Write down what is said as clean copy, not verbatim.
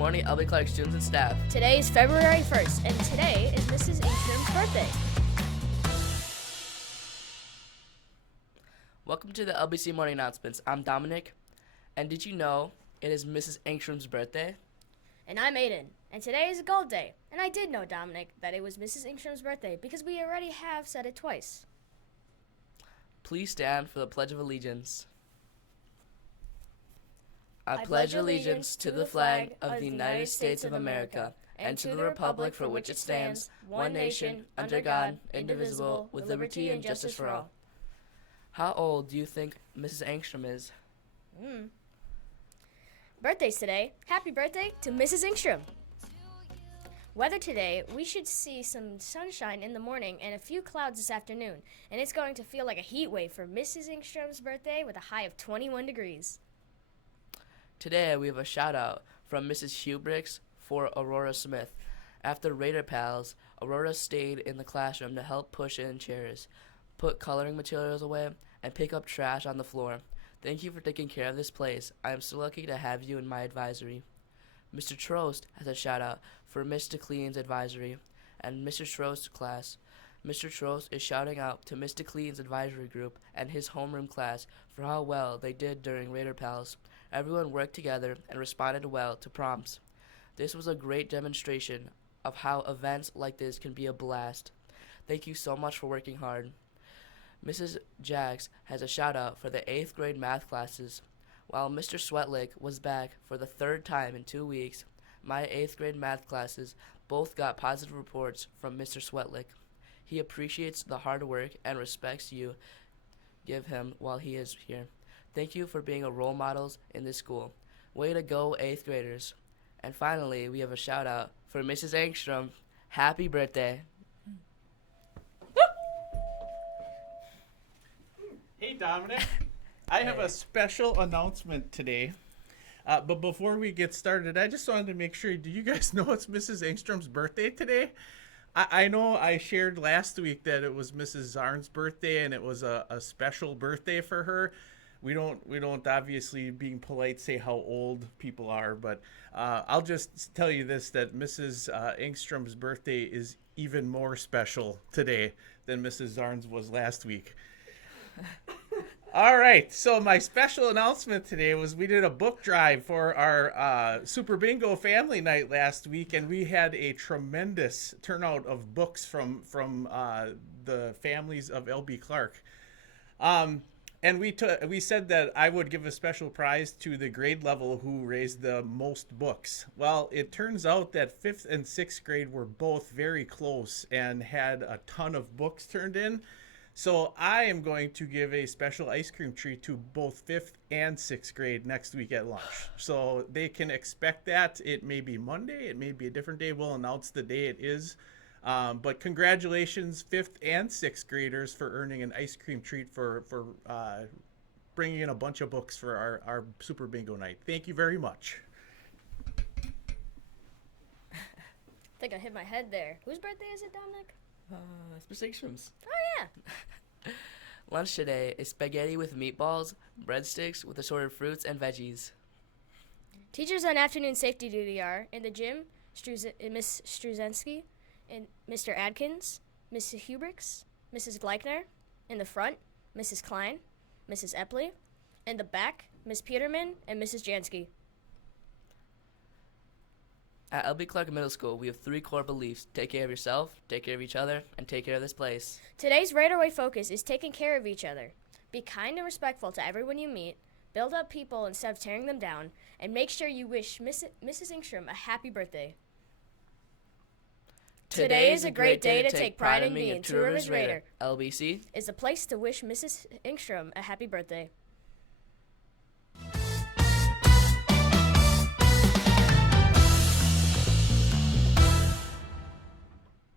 morning, LB Clark students and staff. Today is February 1st, and today is Mrs. Ingstrom's birthday. Welcome to the LBC Morning Announcements. I'm Dominic, and did you know it is Mrs. Ingstrom's birthday? And I'm Aiden, and today is a gold day. And I did know, Dominic, that it was Mrs. Ingstrom's birthday because we already have said it twice. Please stand for the Pledge of Allegiance. I pledge allegiance to the flag of the United States of America and to the republic for which it stands, one nation, under God, indivisible, with liberty and justice for all. How old do you think Mrs. Ingstrom is? Birthdays today. Happy birthday to Mrs. Ingstrom. Weather today, we should see some sunshine in the morning and a few clouds this afternoon. And it's going to feel like a heat wave for Mrs. Ingstrom's birthday with a high of 21 degrees. Today we have a shout out from Mrs. Hubricks for Aurora Smith. After Raider Pals, Aurora stayed in the classroom to help push in chairs, put coloring materials away, and pick up trash on the floor. Thank you for taking care of this place. I am so lucky to have you in my advisory. Mr. Trost has a shout out for Mr. Clean's advisory and Mr. Trost's class. Mr. Trost is shouting out to Mr. Clean's advisory group and his homeroom class for how well they did during Raider Pals. Everyone worked together and responded well to prompts. This was a great demonstration of how events like this can be a blast. Thank you so much for working hard. Mrs. Jacks has a shout out for the 8th grade math classes. While Mr. Sweatlick was back for the 3rd time in 2 weeks, my 8th grade math classes both got positive reports from Mr. Sweatlick. He appreciates the hard work and respects you give him while he is here. Thank you for being a role models in this school. Way to go, 8th graders. And finally, we have a shout out for Mrs. Ingstrom. Happy birthday. Hey, Dominic. I have a special announcement today. But before we get started, I just wanted to make sure, do you guys know it's Mrs. Ingstrom's birthday today? I know I shared last week that it was Mrs. Zarn's birthday and it was a special birthday for her. We don't obviously, being polite, say how old people are, but I'll just tell you this, that Mrs. Ingstrom's birthday is even more special today than Mrs. Zarn's was last week. All right, so my special announcement today was we did a book drive for our Super Bingo family night last week, and we had a tremendous turnout of books from the families of LB Clark. And we said that I would give a special prize to the grade level who raised the most books. Well, it turns out that 5th and 6th grade were both very close and had a ton of books turned in. So I am going to give a special ice cream treat to both 5th and 6th grade next week at lunch. So they can expect that. It may be Monday. It may be a different day. We'll announce the day it is. But congratulations, 5th and 6th graders, for earning an ice cream treat for bringing in a bunch of books for our Super Bingo night. Thank you very much. I think I hit my head there. Whose birthday is it, Dominic? It's Mrs. Ingstrom's. Oh, yeah. Lunch today is spaghetti with meatballs, breadsticks with assorted fruits and veggies. Teachers on afternoon safety duty are in the gym, Miss Struzensky, and Mr. Adkins, Mrs. Hubricks, Mrs. Gleichner. In the front, Mrs. Klein, Mrs. Epley. In the back, Miss Peterman and Mrs. Jansky. At LB Clark Middle School, we have 3 core beliefs: take care of yourself, take care of each other, and take care of this place. Today's Right Away focus is taking care of each other. Be kind and respectful to everyone you meet, build up people instead of tearing them down, and make sure you wish Mrs. Ingstrom a happy birthday. Today is a great day to take pride in being a Two Rivers Raider. LBC is a place to wish Mrs. Ingstrom a happy birthday.